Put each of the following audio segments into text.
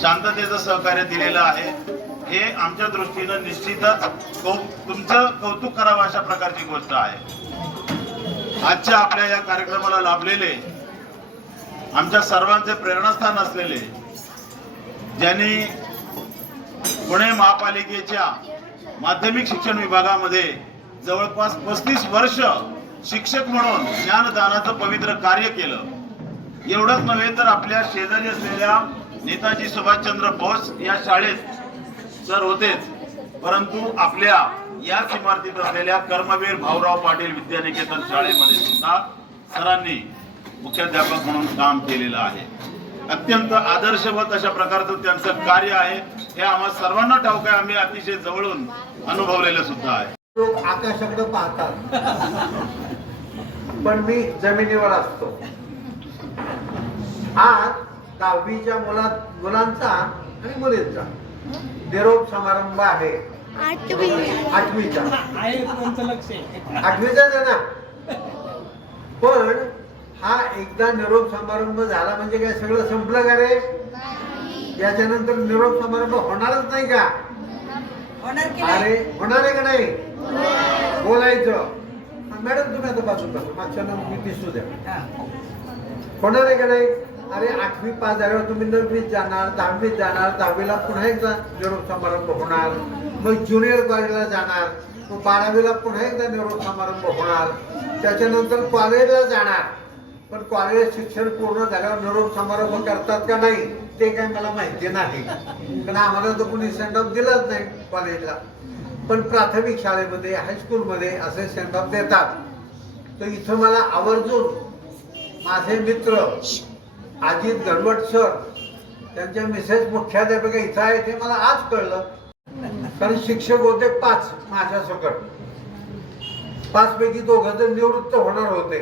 शांततेचं सहकार्य दिलेलं आहे. हे आमच्या दृष्टीनं निश्चितच कौ तुमचं कौतुक करावं अशा प्रकारची गोष्ट आहे. आजच्या आपल्या या कार्यक्रमाला लाभलेले आमच्या सर्वांचे प्रेरणास्थान असलेले ज्यांनी पुणे महापालिकेच्या माध्यमिक शिक्षण विभागामध्ये जवळपास पस्तीस वर्ष शिक्षक म्हणून ज्ञानदानाचं पवित्र कार्य केलं. एवढंच नव्हे तर आपल्या शेजारी असलेल्या नेताजी सुभाषचंद्र बोस या शाळेत सर होतेच. परंतु आपल्या याच इमारतीत असलेल्या कर्मवीर भाऊराव पाटील विद्यानिकेतन शाळेमध्ये सुद्धा सरांनी मुख्याध्यापक म्हणून काम केलेलं आहे. अत्यंत आदर्शवत अशा प्रकारचं त्यांचं कार्य आहे. हे आम्हा सर्वांना ठाऊक आहे. आम्ही अतिशय जवळून अनुभवलेलं सुद्धा आहे. लोक आकाशाकडे पाहतात. पण मी जमिनीवर असतो. आज दहावीच्या मुला मुलांचा आणि मुलींचा. निरोप समारंभ आहे. आठवी. आठवीचा. आठवीचाच आहे ना? पण हा एकदा निरोप समारंभ झाला म्हणजे काय सगळं संपलं का रे? याच्यानंतर निरोप समारंभ होणारच नाही का? होणार की अरे होणार आहे का नाही? बोलायचं. हा, मॅडम तुम्ही आता बाजूला मागच्या मी दिसू द्या. हा. होणार आहे का नाही? अरे आठवी पास झाल्यावर तुम्ही नववीत जाणार दहावीत जाणार दहावीला पुन्हा एकदा निरोप समारंभ होणार. मग ज्युनियर कॉलेजला जाणार. मग बारावीला पुन्हा एकदा निरोप समारंभ होणार. त्याच्यानंतर कॉलेजला जाणार. पण कॉलेज शिक्षण पूर्ण झाल्यावर निरोप समारंभ करतात का नाही ते काही मला माहिती नाही. कारण आम्हाला तर कोणी सेंड ऑफ दिलाच नाही कॉलेजला पण प्राथमिक शाळेमध्ये हायस्कूलमध्ये असे सेंड ऑफ देतात. तर इथं मला आवर्जून माझे मित्र अजित गणवट सर त्यांच्या मिसेस मुख्याध्यापिका इथं आहे ते मला आज कळलं. कारण शिक्षक होते पाच माझ्या सकट. पाच पैकी दोघं जण निवृत्त होणार होते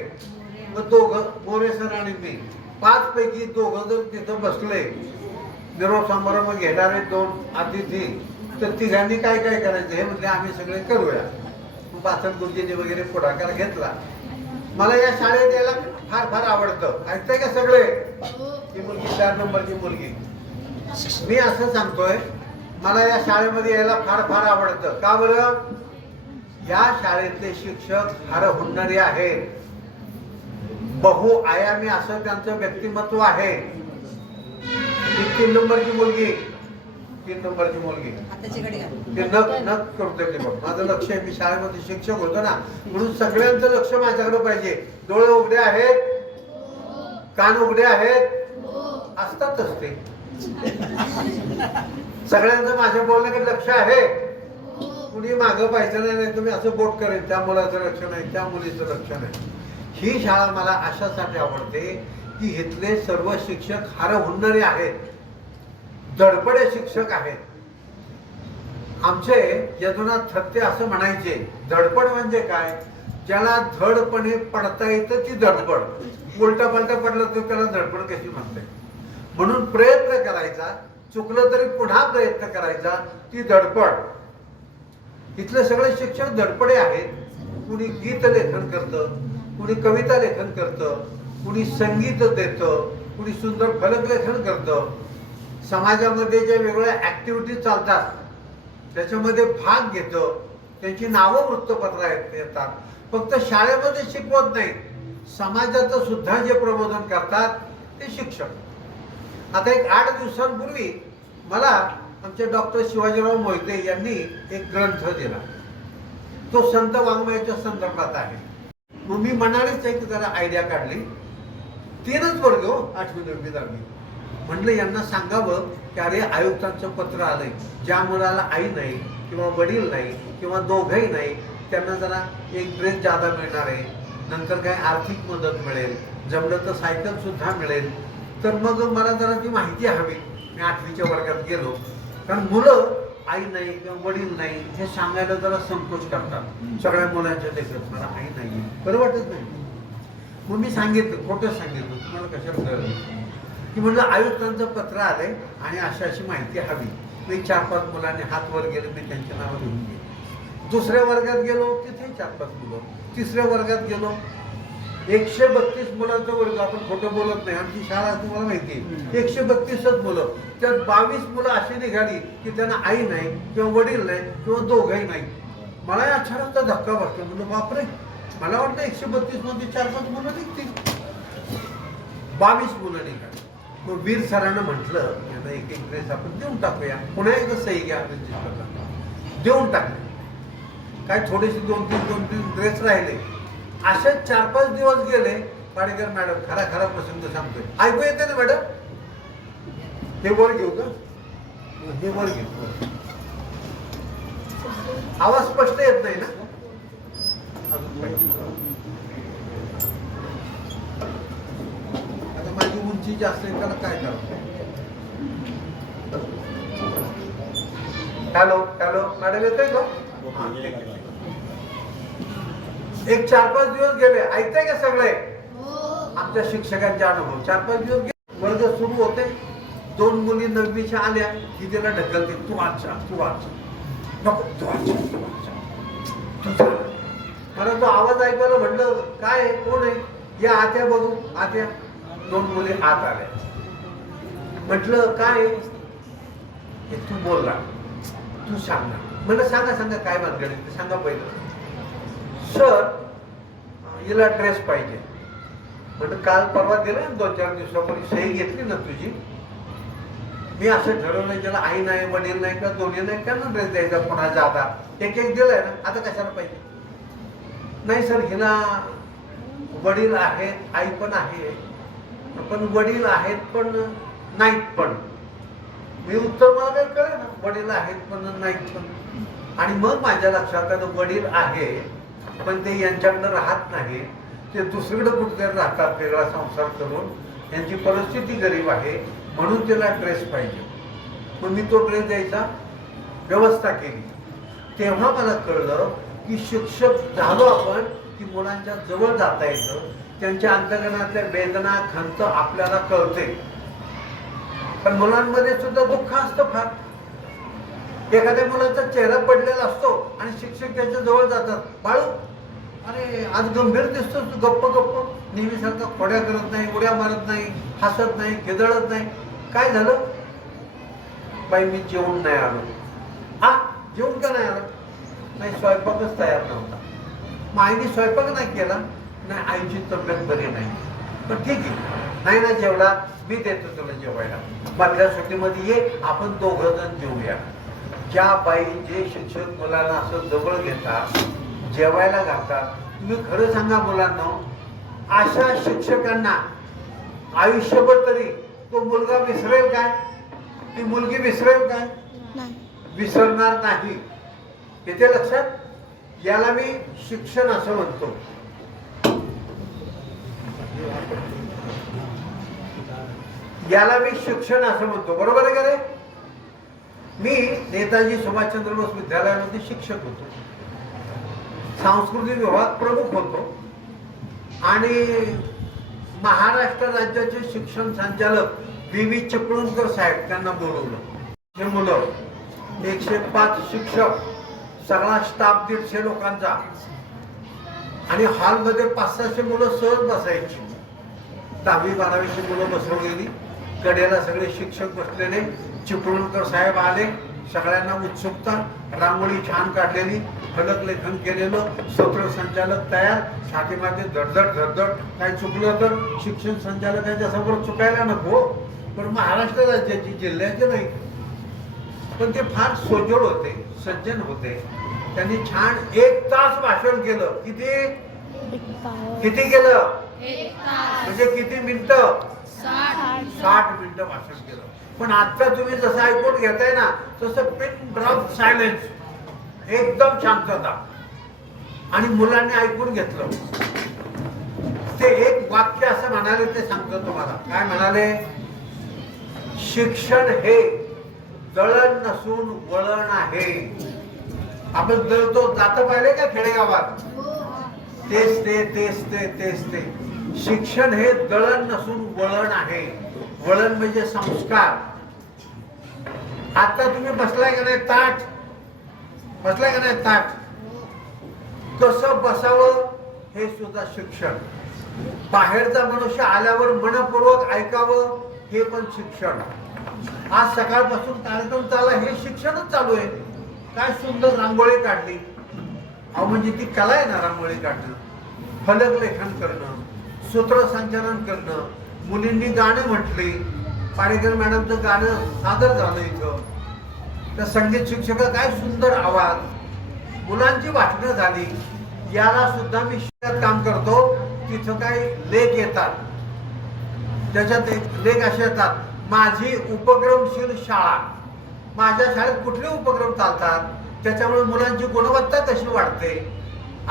मग दोघं मोरे सर आणि मी. पाच पैकी दोघं जर तिथं बसले निरोप समारंभ घेणारे दोन अतिथी तर तिघांनी काय काय करायचं हे म्हणजे आम्ही सगळे करूया. मग गुरुजींनी वगैरे पुढाकार घेतला. मला या शाळेत यायला फार फार आवडतं. ऐकताय का सगळे? ही. मुलगी चार नंबरची मुलगी. मी असं सांगतोय मला या शाळेमध्ये यायला फार फार आवडतं. का बरं? या शाळेतले शिक्षक फार हुंडणारे आहेत. बहुआयामी असं त्यांचं व्यक्तिमत्व आहे. ही तीन नंबरची मुलगी. तीन नंबरची मुलगी. ते नक नक करतोय ते बघ. माझं लक्ष आहे मी शाळेमध्ये शिक्षक होतो ना म्हणून सगळ्यांचं लक्ष माझ्याकडे पाहिजे. डोळे उघडे आहेत कान उघडे आहेत असतातच ते. सगळ्यांचं माझ्या बोलण्याकडे लक्ष आहे. कुणी मागं पाहिजे नाही तुम्ही असं बोट करेल त्या मुलाचं लक्ष नाही त्या मुलीचं लक्ष नाही. ही शाळा मला अशासाठी आवडते की इथले सर्व शिक्षक हार हुंडणारे आहेत. धडपडे शिक्षक आहेत. आमचे यदुनाथ थत्ते असं म्हणायचे धडपड म्हणजे काय? ज्याला धडपणे पडता येतं ती धडपड उलटा पलटा पडलं तर त्याला धडपड कशी म्हणते? म्हणून प्रयत्न करायचा चुकलं तरी पुन्हा प्रयत्न करायचा ती धडपड इथले सगळे शिक्षक धडपडे आहेत. कुणी गीत लेखन करतं कुणी कविता लेखन करतं कुणी संगीत देतं कुणी सुंदर फलक लेखन करतं. समाजामध्ये ज्या वेगवेगळ्या ऍक्टिव्हिटीज चालतात त्याच्यामध्ये भाग घेतं त्यांची नावं वृत्तपत्र येतात. फक्त शाळेमध्ये शिकवत नाही. समाजाचं सुद्धा जे प्रबोधन करतात ते शिक्षक. आता एक आठ दिवसांपूर्वी मला आमचे डॉक्टर शिवाजीराव मोहिते यांनी एक ग्रंथ दिला. तो संत वाङ्मयाच्या संदर्भात आहे. मग मी मनानेच एक जरा आयडिया काढली. तीनच वर्ग आठवी नववी दहावी म्हणलं यांना सांगावं की अरे आयुक्तांचं पत्र आलंय. ज्या मुलाला आई नाही किंवा वडील नाही किंवा दोघंही नाही त्यांना जरा एक ड्रेस जादा मिळणार आहे. नंतर काय आर्थिक मदत मिळेल. जमलं तर सायकल सुद्धा मिळेल. तर मग मला जरा ती माहिती हवी. मी आठवीच्या वर्गात गेलो. कारण मुलं आई नाही किंवा वडील नाही हे सांगायला जरा संकोच करतात. सगळ्या मुलांच्या देखत मला आई नाही बरं वाटत नाही. मग मी सांगितलं खोटं सांगितलं. तुम्हाला कशाला कळलं? की म्हणलं आयुक्तांचं पत्र आलंय आणि अशी अशी माहिती हवी. मी चार पाच मुलांनी हात वर गेले मी त्यांच्या नावं लिहून गेले दुसऱ्या वर्गात गेलो तिथे चार पाच मुलं. तिसऱ्या वर्गात गेलो. एकशे बत्तीस मुलांचा वर्ग आपण खोटं बोलत नाही. आमची शाळा तुम्हाला माहिती आहे. एकशे बत्तीसच मुलं. त्यात बावीस मुलं अशी निघाली की त्यांना आई नाही किंवा वडील नाही किंवा दोघंही नाही. मला अचानक धक्का बसतो म्हणलं बापरे मला वाटतं एकशे बत्तीसमध्ये चार पाच मुलं निघतील. बावीस मुलं निघाली. मग वीर सरांना म्हटलं यांना एक एक ड्रेस आपण देऊन टाकूया. पुन्हा एकदा सही घ्या. रजिस्टरला देऊन टाकले. काय थोडेसे दोन तीन दोन तीन ड्रेस राहिले. असे चार पाच दिवस गेले. पाडेकर मॅडम खरा खरा प्रसंग सांगतोय. ऐकू येते ना मॅडम? हे वर घेऊ का? हे वर घेऊ. आवाज स्पष्ट येत नाही ना अजून पाहिजे. आता उंची जास्त आहे त्याला काय करावं? हॅलो हॅलो मॅडम येतोय का? हा, आहे. एक चार पाच दिवस गेले ऐकताय का सगळे? आमच्या शिक्षकांचे अनुभव. चार पाच दिवस गेले वर्ग सुरू होते. दोन मुली नववीच्या आल्या. की तिला ढकलते तू आजचा तू आजचा नको तू आजचा तू तू जा. मला तो आवाज ऐकायला म्हटलं काय आहे? कोण आहे? या आत्या बघू आत्या. दोन मुले आत आल्या. म्हटलं काय? हे तू बोलला तू सांग ना. म्हणलं सांगा सांगा काय भानगड ते सांगा पहिलं. सर हिला ड्रेस पाहिजे. म्हटलं काल परवा दिला ना दोन चार दिवसापूर्वी सही घेतली ना तुझी? मी असं ठरवलं ज्याला आई नाही वडील नाही का दोन्ही नाही त्यांना ड्रेस द्यायचा पुन्हा जाता एक एक दिलाय ना आता कशाला पाहिजे? नाही सर हिला वडील आहेत आई पण आहे. पण वडील आहेत पण नाहीत पण. मी उत्तर मला काही कळे ना वडील आहेत पण नाहीत पण. आणि मग माझ्या लक्षात आलं वडील आहे पण ते यांच्याकडे राहत नाही. ते दुसरीकडे कुठेतरी राहतात वेगळा संसार करून. यांची परिस्थिती गरीब आहे म्हणून त्याला ड्रेस पाहिजे. मग मी तो ड्रेस द्यायचा व्यवस्था केली. तेव्हा मला कळलं की शिक्षक झालो आपण की मुलांच्या जवळ जाता येतं. त्यांच्या अंतर्गणातल्या वेदना खंत आपल्याला कळते. पण मुलांमध्ये सुद्धा दुःख असतं फार. एखाद्या मुलाचा चेहरा पडलेला असतो आणि शिक्षक त्याच्याजवळ जातात. बाळू अरे आज गंभीर दिसतो गप्प गप्प. नेहमीसारखा खोड्या करत नाही उड्या मारत नाही हसत नाही खिदळत नाही. काय झालं? बाई मी जेवण नाही आलो हा जेवण का नाही आलं नाही स्वयंपाकच तयार नव्हता. मग आईने स्वयंपाक नाही केला नाही आईची तब्येत बरी नाही. पण ठीक आहे. नाही ना जेवला मी देतो तुला जेवायला. मधल्या सुट्टीमध्ये ये आपण दोघं जण जेवूया ज्या बाई जे शिक्षक मुलांना असं जवळ घेतात जेवायला घालतात तुम्ही खरं सांगा मुलांना अशा शिक्षकांना आयुष्यभर तरी तो मुलगा विसरेल काय? ती मुलगी विसरेल काय? विसरणार नाही. येते लक्षात? याला मी शिक्षण असं म्हणतो. याला मी शिक्षण असं म्हणतो. बरोबर आहे का रे? मी नेताजी सुभाषचंद्र बोस विद्यालयामध्ये शिक्षक होतो. सांस्कृतिक विभाग प्रमुख होतो. आणि महाराष्ट्र राज्याचे शिक्षण संचालक व्ही व्ही चिपळूणकर साहेब त्यांना बोलवलं. हे मुलं एकशे पाच शिक्षक सगळा स्टाफ दीडशे लोकांचा. आणि हॉलमध्ये पाच सहाशे मुलं सहज बसायची. दहावी बारावीची मुलं बसवलेली. कडेला सगळे शिक्षक बसलेले. चिपळूणकर साहेब आले. सगळ्यांना उत्सुकता. रांगोळी छान काढलेली. फलक लेखन केलेलं. सत्र संचालक तयार. छातीमध्ये धडधड धडधड. काय चुकलं तर शिक्षण संचालकांच्या समोर चुकायला नको. पण महाराष्ट्र राज्याची जिल्ह्याचे नाही. पण ते फार सोजोड होते सज्जन होते. त्यांनी छान एक तास भाषण केलं. किती? किती केलं? म्हणजे किती मिनिटं? साठ. मिनिटं भाषण केलं. पण आता तुम्ही जसं ऐकून घेताय ना तसं पिन ड्रॉप सायलेन्स एकदम शांतता. आणि मुलांनी ऐकून घेतलं. ते एक वाक्य असं म्हणाले ते सांगतो तुम्हाला. काय म्हणाले? शिक्षण हे दळण नसून वळण आहे. आपण दळतो जात पाहिले का खेडेगावात? तेच ते तेच ते तेच ते. शिक्षण हे दळण नसून वळण आहे. वळण म्हणजे संस्कार. आता तुम्ही बसलाय का नाही ताट? बसलाय का नाही ताट? कसं बसावं हे सुद्धा शिक्षण. बाहेरचा मनुष्य आल्यावर मनपूर्वक ऐकावं हे पण शिक्षण. आज सकाळपासून कार्यक्रम चालला हे शिक्षणच चालू आहे. काय सुंदर रांगोळी काढली. अहो म्हणजे ती कला आहे ना रांगोळी काढणं. फलक लेखन करणं सूत्रसंचालन करणं. मुलींनी गाणं म्हटले. पाडेकर मॅडमचं गाणं सादर झालं इथं. त्या संगीत शिक्षक काय सुंदर आवाज. मुलांची वाटणं झाली. याला सुद्धा मी शिक्षणात काम करतो. तिथं काही लेख येतात. त्याच्यात एक लेख असे येतात. माझी उपक्रमशील शाळा. माझ्या शाळेत कुठले उपक्रम चालतात? त्याच्यामुळे मुलांची गुणवत्ता कशी वाढते?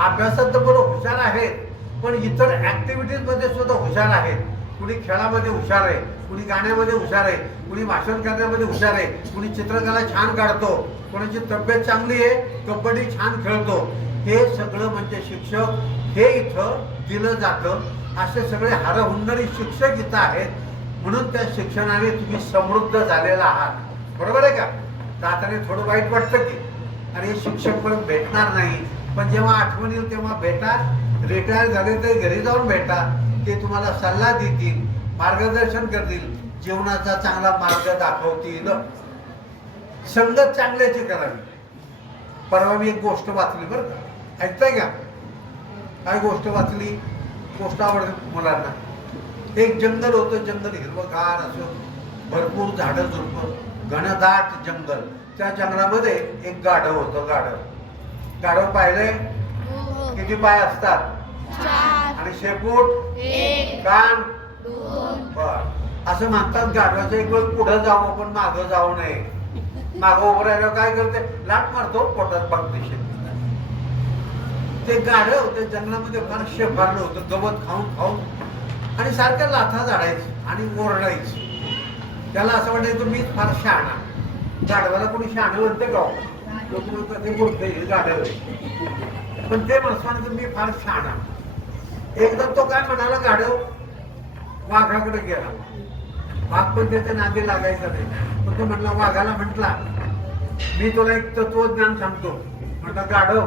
अभ्यासात तर बरोबर हुशार आहेत पण इतर ॲक्टिव्हिटीजमध्ये सुद्धा हुशार आहेत. कुणी खेळामध्ये हुशार आहे कुणी गाण्यामध्ये हुशार आहे कुणी भाषण करण्यामध्ये हुशार आहे कुणी चित्रकला छान काढतो कोणाची तब्येत चांगली आहे कबड्डी छान खेळतो. हे सगळं म्हणजे शिक्षक हे इथं दिलं जातं. असे सगळे हरहुन्नरी शिक्षक इथं आहेत. म्हणून त्या शिक्षणाने तुम्ही समृद्ध झालेला आहात. बरोबर आहे का? दाताने थोडं वाईट वाटतं की. अरे शिक्षक परत भेटणार नाही. पण जेव्हा आठवण येईल तेव्हा भेटा. रिटायर झाले तर घरी जाऊन भेटा. ते तुम्हाला सल्ला देतील मार्गदर्शन करतील जीवनाचा चांगला मार्ग दाखवतील. संगत चांगल्याची करावी. परवा मी एक गोष्ट वाचली बरं का. ऐकताय का? काय गोष्ट वाचली? गोष्ट आवडते मुलांना. एक जंगल होतं जंगल हिरवगार असं. भरपूर झाडं झुडपं घनदाट जंगल. त्या जंगलामध्ये एक गाढव होतं गाढव. गाढव पाहिलंय? किती पाय असतात? आणि शेपूट? कान? बर. असं म्हणतात गाढवाचं एक वेळ पुढे जाऊ आपण मागं जाऊ नये. मागं उभं राहिल्यावर काय करते? लाट मारतो पोटात बघते ते गाढव त्या जंगलामध्ये फार शेफारलं होतं गवत खाऊन खाऊन. आणि सारख्या लाथा झाडायची आणि ओरडायची त्याला असं वाटायचं मीच फार शहाणा. गाढवाला कोणी शहाणं म्हणते गाव लोक म्हणतात ते बोलते हे गाढव पण ते म्हणतो मी फार शहाणा. एकदा तो काय म्हणाला गाढव वाघाकडे गेला. वाघ पण त्याच्या नादी लागायचा नाही. पण तो म्हटला वाघाला म्हटला मी तुला एक तत्वज्ञान सांगतो. म्हटलं गाढव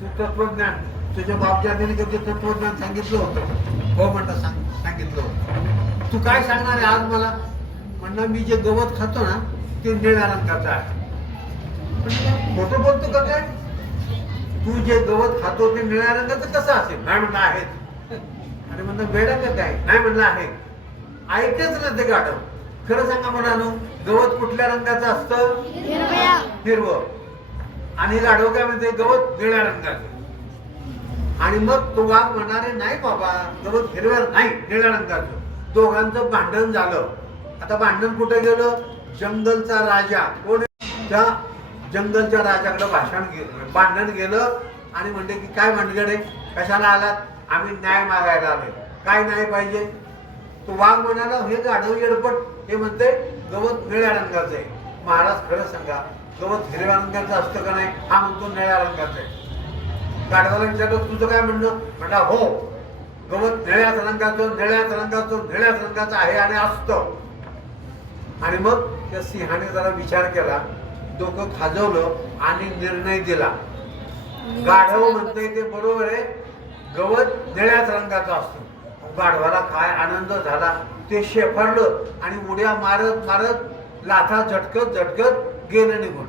तू तत्वज्ञान. तुझ्या बापजादीने कधी तत्वज्ञान सांगितलं होतं हो म्हटलं सांग सांगितलं तू काय सांगणार आहे आज मला? म्हणलं मी जे गवत खातो ना ते आहे. म्हणलं, खोटं बोलतो का काय? तू जे गवत खातो ते निळ्या रंगाचं कसं असेल? नाही म्हणलं आहेत आणि म्हणलं वेडा का काय? नाही म्हणलं आहे. ऐकतेच ना ते गाढव. खरं सांगा म्हणालो गवत कुठल्या रंगाचं असतं? हिरवं. आणि गाढव काय म्हणते? गवत निळ्या रंगाचं. आणि मग तो वाघ म्हणारे नाही बाबा गवत हिरव्या नाही निळ्या रंगाचं. दोघांचं भांडण झालं. आता भांडण कुठे गेलं? जंगलचा राजा. कोण? त्या जंगलच्या राजाकडे भाषण गेलं भांडण गेलं आणि म्हणते की काय भानगड आहे? कशाला आलात? आम्ही न्याय मागायला आलोय. काय न्याय पाहिजे? तो वाघ म्हणाला हे गाढव येडपट. हे म्हणते गवत निळ्या रंगाचं आहे. महाराज खरं सांगा गवत हिरव्या रंगाचं असतं का नाही? हा म्हणतो निळ्या रंगाचं आहे. गाढवाला विचारलं तुझं काय म्हणणं? म्हणला हो गवत निळ्याच रंगाचं निळ्याच रंगाचं निळ्याच रंगाचं आहे आणि असतं. आणि मग त्या सिंहाने जरा विचार केला डोकं खाजवलं आणि निर्णय दिला. गाढव म्हणतंय ते बरोबर आहे गवत निळ्याच रंगाचं असतं. गाढवाला काय आनंद झाला ते शेफारलं आणि उड्या मारत मारत लाथा झटकत झटकत गेलं निघून.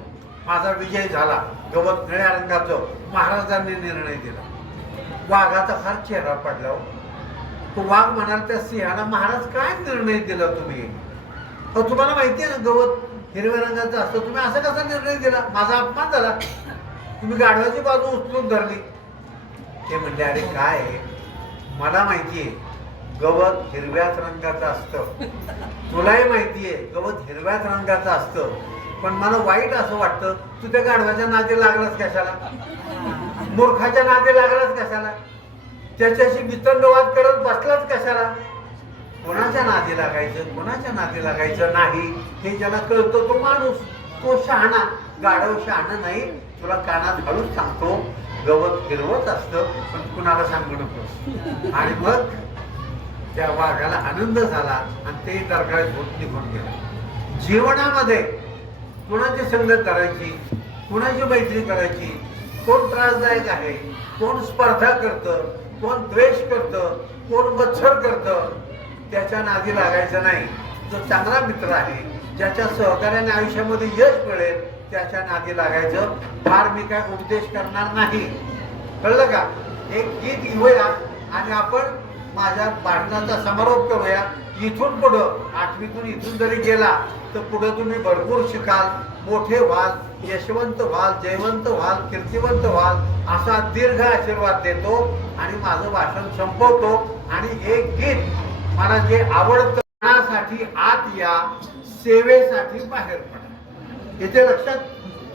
माझा विजय झाला. गवत निळ्या रंगाचं महाराजांनी निर्णय दिला. वाघाचा फार चेहरा पडला हो. तो वाघ म्हणाल त्या सिंहाला महाराज काय निर्णय दिला तुम्ही? तुम्हाला माहिती आहे ना गवत हिरव्या रंगाचं असतं. तुम्ही असा कसा निर्णय दिला? माझा अपमान झाला. तुम्ही गाढवाची बाजू उचलून धरली. ते म्हणले अरे काय? आहे? मला आहे गवत हिरव्याच रंगाचं असतं. तुलाही आहे गवत हिरव्याच रंगाचं असतं. पण मला वाईट असं वाटतं तू त्या गाढवाच्या नादी लागलास कशाला? मूर्खाच्या नादी लागलास कशाला? त्याच्याशी वितंडवाद करत बसलाच कशाला? कोणाच्या नादी लागायचं? कोणाच्या नादी लागायचं नाही? हे ज्याला कळतं तो माणूस तो शहाणा. गाढव शहाणा नाही. तुला कानात घालून सांगतो गवत फिरवत असतं पण कुणाला सांगू नको आणि मग त्या वाघाला आनंद झाला आणि ते दरगाळीत होत निघून गेलं. जीवनामध्ये कोणाची संगत करायची? कोणाची मैत्री करायची? कोण त्रासदायक आहे? कोण स्पर्धा करतं? कोण द्वेष करतं? कोण मच्छर करतं? त्याच्या नादी लागायचं नाही. जो चांगला मित्र आहे ज्याच्या सहकार्याने आयुष्यामध्ये यश मिळेल त्याच्या नादी लागायचं फार मी काय उपदेश करणार नाही. कळलं का? एक गीत घेऊया आणि आपण माझ्या भाषणाचा समारोप करूया. इथून पुढं आठवीतून इथून जरी गेला तर पुढं तुम्ही भरपूर शिकाल मोठे व्हाल यशवंत व्हाल जयवंत व्हाल कीर्तिवंत व्हाल असा दीर्घ आशीर्वाद देतो आणि माझं भाषण संपवतो. आणि एक गीत मला जे आवडतं साठी आत या सेवेसाठी बाहेर पडा. इथे लक्षात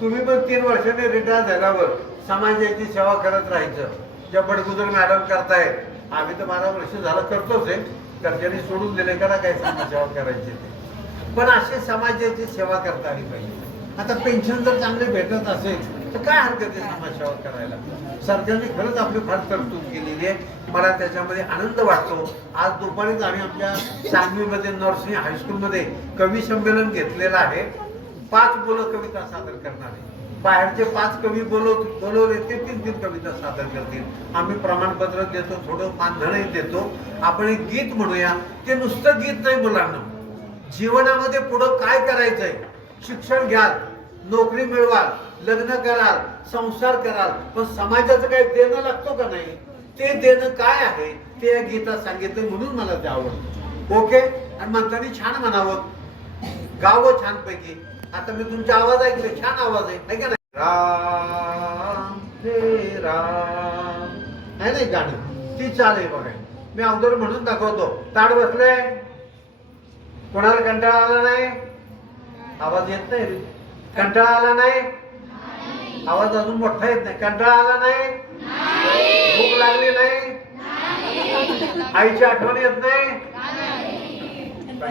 तुम्ही पण तीन वर्षाने रिटायर झाल्यावर समाजाची सेवा करत राहायचं. ज्या बडगुजर मॅडम करतायत. आम्ही तर बारा वर्ष झालं करतोच आहे. घरच्यांनी सोडून दिले करा काय समाजसेवा करायची? ते पण असे समाजाची सेवा करता आली पाहिजे. आता पेन्शन जर चांगले भेटत असेल तर काय हरकत आहे समाजसेवा करायला? सरकारने खरंच आपली फार तरतूद केलेली आहे. मला त्याच्यामध्ये आनंद वाटतो. आज दुपारीच आम्ही आमच्या सांगवीमध्ये नर्सिंग हायस्कूलमध्ये कवी संमेलन घेतलेलं आहे. पाच मुलं कविता सादर करणार आहे. बाहेरचे पाच कवी बोलव बोलवले ते तीन तीन कविता सादर करतील. आम्ही प्रमाणपत्र देतो थोडं मानधनही देतो. आपण एक गीत म्हणूया. ते नुसतं गीत नाही मुलांना. जीवनामध्ये पुढं काय करायचंय? शिक्षण घ्याल नोकरी मिळवाल लग्न कराल संसार कराल. पण समाजाचं काही देणं लागतो का नाही? ते देणं काय आहे? ते या गीतात सांगितलं म्हणून मला ते आवडतं ओके? आणि म्हणताना छान म्हणावं. गावं छान पैकी आता मी तुमचा आवाज ऐकले छान आवाज आहे. नाही का नाही? राम हे राम. नाही गाणं? ती चाल आहे बघा. मी अगोदर म्हणून दाखवतो. ताड बसले कोणाला कंटाळा आला नाही? आवाज येत नाही? कंटाळा आला नाही? आवाज अजून मोठा येत नाही. कंटाळा आला नाही? भूक लागली नाही? आईची आठवण येत नाही?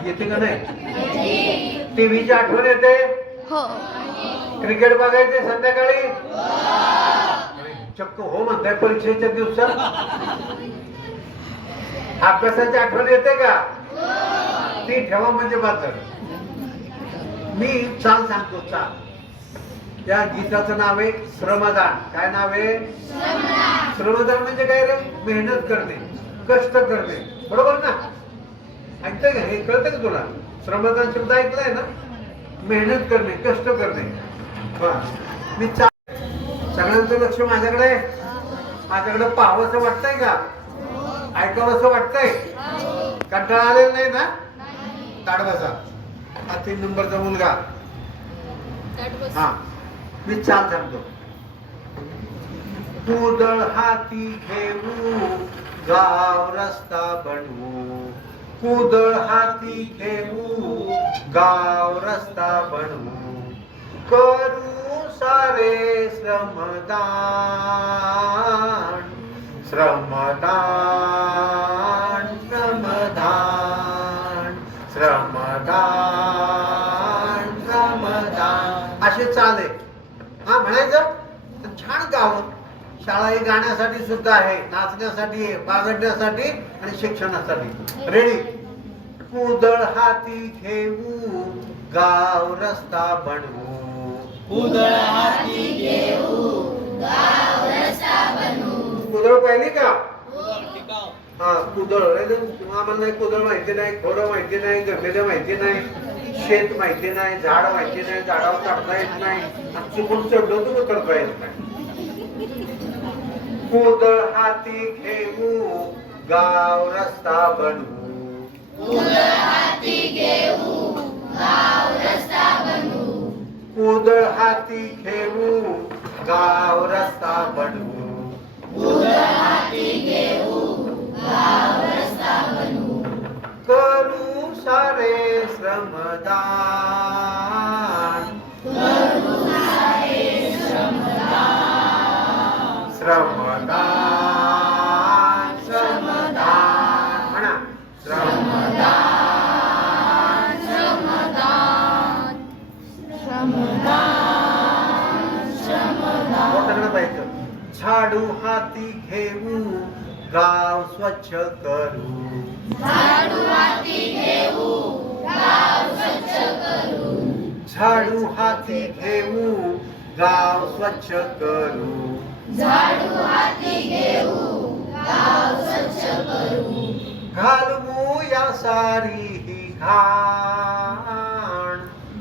येते का नाही? टीव्हीची आठवण येते? हो. क्रिकेट बघायचे संध्याकाळी? चक्क हो म्हणताय परीक्षेच्या दिवसात? अभ्यासाची आठवण येते का? ती ठेवा म्हणजे बाजार मी चाल सांगतो चाल. या गीताचं नाव आहे श्रमदान. काय नाव आहे? श्रमदान. म्हणजे काय रे? मेहनत करणे कष्ट करणे. बरोबर ना? ऐकतंय का? हे कळतं का तुला? श्रमदान शब्द ऐकलाय ना? मेहनत करणे कष्ट करणे. मी चा सगळ्यांचं लक्ष माझ्याकडे आहे. माझ्याकडे पाहावं असं वाटतंय का? ऐकावं असं वाटतंय? कंटाळा आलेला नाही ना? ताडवाचा हा तीन नंबरचा मुलगा. हा. मी चाल सांगतो कुदळ हाती घेऊ गाव रस्ता बनवू. कुदळ हाती घेऊ गाव रस्ता बनवू. करू सारे श्रमदान. श्रमदान. शाळा ही गाण्यासाठी सुद्धा आहे नाचण्यासाठी आहे बागडण्यासाठी आणि शिक्षणासाठी. रेडी कुदळ हाती घेऊ गाव रस्ता बनवू. उदळ हाती कुदळ पाहिली का? टिकाव हा कुदळ. आम्हाला नाही कुदळ माहिती नाही खोरं माहिती नाही गमेलं माहिती नाही शेत माहिती नाही झाड माहिती नाही झाडावर चढता येत नाही आणि चुकून चढलो तर उतरता येत नाही. कुदळ हाती घेऊ गाव रस्ता बनवू. कुदळ हाती घेऊ गाव रस्ता बनवू. करू सारे श्रमदान. श्रमदान. झाडू हाती घेऊ गाव स्वच्छ करू. झाडू हाती घेऊ गाव स्वच्छ करू. घालवू या सारी ही घाण.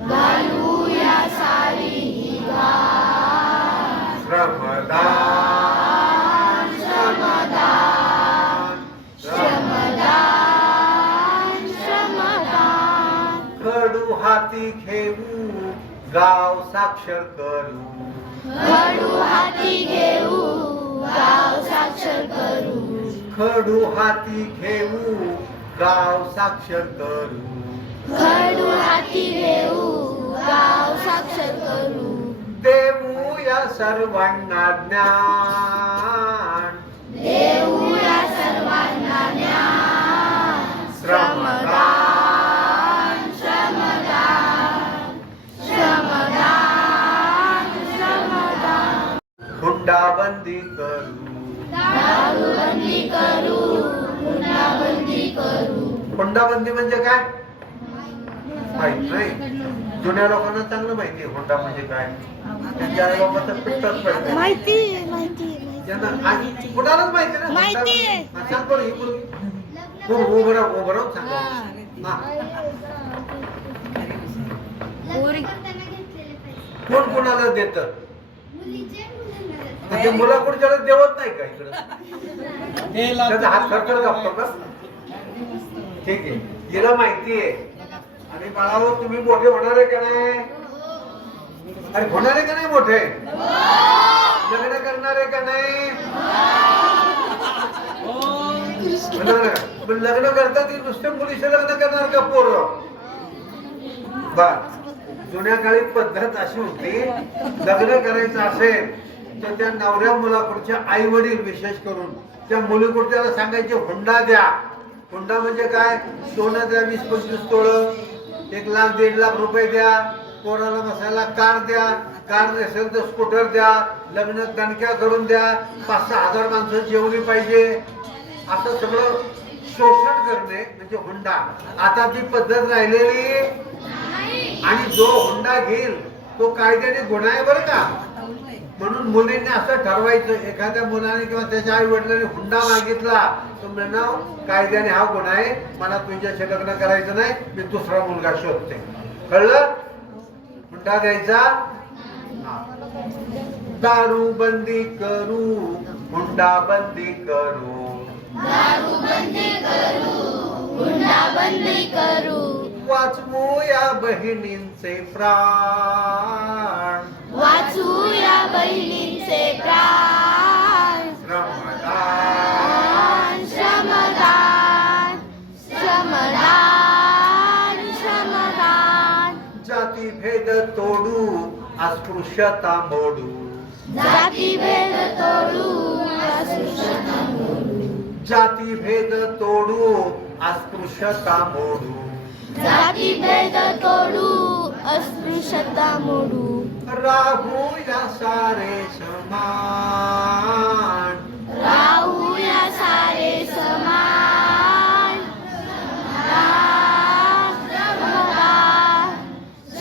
घालूया सारी ही घाण. श्रमदान गाव साक्षर करू. खडू हाती घेऊ गाव साक्षर करू. खडू हाती घेऊ गाव साक्षर करू. खडू हाती घेऊ गाव साक्षर करू. देऊ या सर्वांना ज्ञान. देऊया सर्वांना ज्ञान. श्रमदान हुंडाबंदी करू. दारूबंदी करू. हुंडाबंदी करू. हुंडाबंदी म्हणजे काय? माहीत नाही. जुन्या लोकांना चांगलं माहिती आहे हुंडा म्हणजे काय. त्यांच्या पडतं माहिती माहिती ज्यांना कुणालाच माहिती ना हुंडा माहिती आहे. म्हणजे- हा, सांग बरं ही पोरगी. हो उभं राहा उभं राहून सांग हा, हा. पोरी कोण कोणाला देत? म्हणजे मुला कुठच्याला देवत नाही का इकडं? ते त्याचा हात खरखर कापतो का? ठीक आहे. हिला माहिती आहे. आणि बाळावर तुम्ही मोठे होणार आहे का नाही? अरे होणार आहे का नाही मोठे? लग्न करणार आहे का नाही? लग्न पण लग्न करतात की नुसत्या मुलीचे लग्न करणार का पोरं? बर. जुन्या काळी पद्धत अशी होती लग्न करायचं असेल तर त्या नवऱ्या मुलाकडच्या आई वडील विशेष करून त्या मुलीकडच्याला सांगायचे हुंडा द्या. हुंडा म्हणजे काय? सोनं द्या वीस पंचवीस तोळ. एक लाख दीड लाख रुपये द्या. पोराला बसायला कार द्या. कार नसेल तर स्कूटर द्या. लग्न दणक्या करून द्या. पाच सहा हजार माणसं जेवली पाहिजे. असं सगळं शोषण करणे म्हणजे हुंडा. आता ती पद्धत राहिलेली आणि जो हुंडा घेईल तो कायद्याने गुन्हा आहे बरं का. म्हणून मुलींनी असं ठरवायचं एखाद्या मुलाने किंवा त्याच्या आई वडिलांनी हुंडा मागितला तर म्हणणं कायद्याने हा गुन्हा आहे मला तुझ्याशी लग्न करायचं नाही मी दुसरा मुलगा शोधते. कळलं? हुंडा द्यायचा. दारू बंदी करू हुंडा बंदी करू. दारूबंदी करू हुंडाबंदी करू. वाचवू या बहिणींचे प्राण. वाचूया बहिणींचे प्राण. श्रमदान. श्रमदान. श्रमदान श्रमदान. जाती भेद तोडू अस्पृश्यता मोडू. जातीभेद तोडू अस्पृश्यता मोडू. जाती भेद तोडू अस्पृश्यता मोडू. जातीभेद तोडू अस्पृश्यता मोडू. राहू या सारे समान. राहूया सारे समान.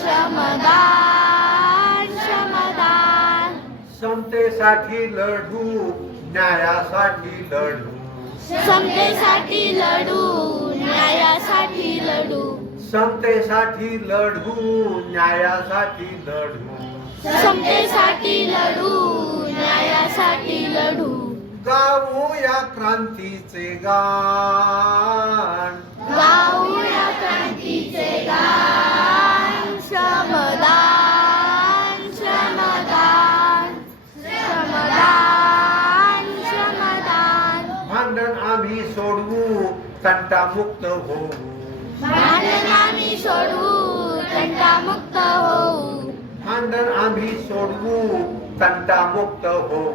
श्रमदान श्रमदान श्रमदान समतेसाठी लढू न्यायासाठी लढू. समतेसाठी लढू न्यायासाठी लढू. समतेसाठी लढू न्यायासाठी लढू. समतेसाठी लढू न्यायासाठी लढू. गाऊ या क्रांतीचे गान गाऊया क्रांतीचे गान श्रमदान श्रमदान श्रमदान श्रमदान. भांडण आम्ही सोडवू तंटामुक्त होऊ. भांडण आम्ही सोडवू तंटामुक्त होऊ. भांडण आम्ही सोडवू तंटामुक्त होऊ.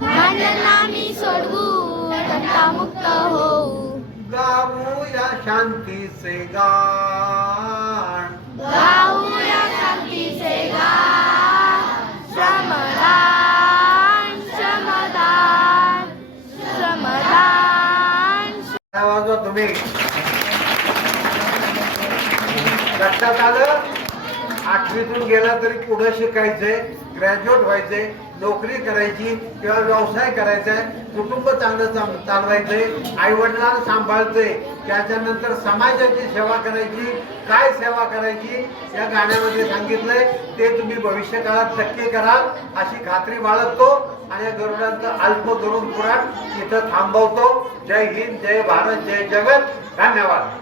भांडण आम्ही सोडवू तंटामुक्त होऊ. गाऊ या शांतीचे गान गाऊया क्रांतीचे गान श्रमदान श्रमदान श्रमदान काय वाजवा तुम्ही? लक्षात आलं? आठवीतून गेला तरी पुढे शिकायचंय ग्रॅज्युएट व्हायचंय नोकरी करायची किंवा व्यवसाय करायचा आहे कुटुंब चांगलं चाल- चालवायचंय आई वडिलांना त्याच्यानंतर समाजाची सेवा करायची. काय सेवा करायची? या गाण्यामध्ये सांगितलंय ते तुम्ही भविष्य काळात नक्की कराल अशी खात्री बाळगतो आणि या गरुडांचं अल्प गरुड पुराण इथं थांबवतो. जय हिंद जय भारत जय जगत. धन्यवाद.